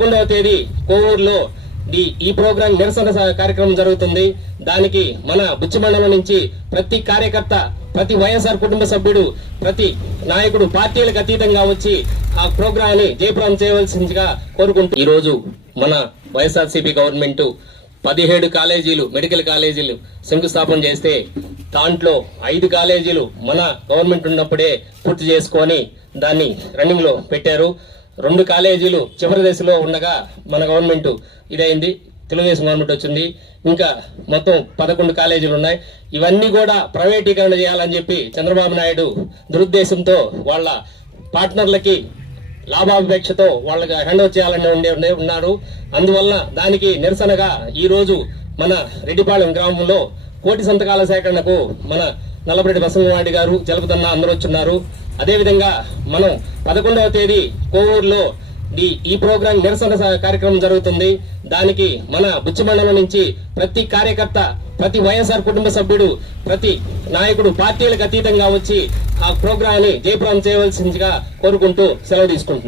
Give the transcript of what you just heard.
11వ తేదీ కోవూరులో ఈ ప్రోగ్రాం నిరసన కార్యక్రమం జరుగుతుంది. దానికి మన బుచ్చి మండలం నుంచి ప్రతి కార్యకర్త, ప్రతి వైఎస్ఆర్ కుటుంబ సభ్యుడు, ప్రతి నాయకుడు పార్టీలకు అతీతంగా వచ్చి ఆ ప్రోగ్రాన్ని జయప్రదం చేయవలసిందిగా కోరుకుంటూ ఈరోజు మన వైఎస్ఆర్సీపీ గవర్నమెంట్ 17 కాలేజీలు, మెడికల్ కాలేజీలు శంకుస్థాపన చేస్తే దాంట్లో 5 కాలేజీలు మన గవర్నమెంట్ ఉన్నప్పుడే పూర్తి చేసుకొని దాన్ని రన్నింగ్ లో పెట్టారు. 2 కాలేజీలు చివరి దశలో ఉండగా మన గవర్నమెంట్ ఇదైంది, తెలుగుదేశం గవర్నమెంట్ వచ్చింది. ఇంకా మొత్తం 11 కాలేజీలు ఉన్నాయి. ఇవన్నీ కూడా ప్రైవేటీకరణ చేయాలని చెప్పి చంద్రబాబు నాయుడు దురుద్దేశంతో వాళ్ళ పార్ట్నర్లకి లాభాపేక్షతో వాళ్ళకి హ్యాండ్ ఓవర్ చేయాలని ఉన్నారు. అందువల్ల దానికి నిరసనగా ఈ రోజు మన రెడ్డిపాళెం గ్రామంలో కోటి సంతకాల సేకరణకు మన నల్లపరెడ్డి బసవరాయుడు గారు, జలపతన్న అందరూ వచ్చున్నారు. అదేవిధంగా మనం 11వ తేదీ కోవూరులో ఈ ప్రోగ్రాం నిరసన కార్యక్రమం జరుగుతుంది. దానికి మన బుచ్చి మండలం నుంచి ప్రతి కార్యకర్త, ప్రతి వైఎస్ఆర్ కుటుంబ సభ్యుడు, ప్రతి నాయకుడు పార్టీలకు అతీతంగా వచ్చి ఆ ప్రోగ్రాన్ని జయప్రదం చేయవలసిందిగా కోరుకుంటూ సెలవు తీసుకుంటున్నాం.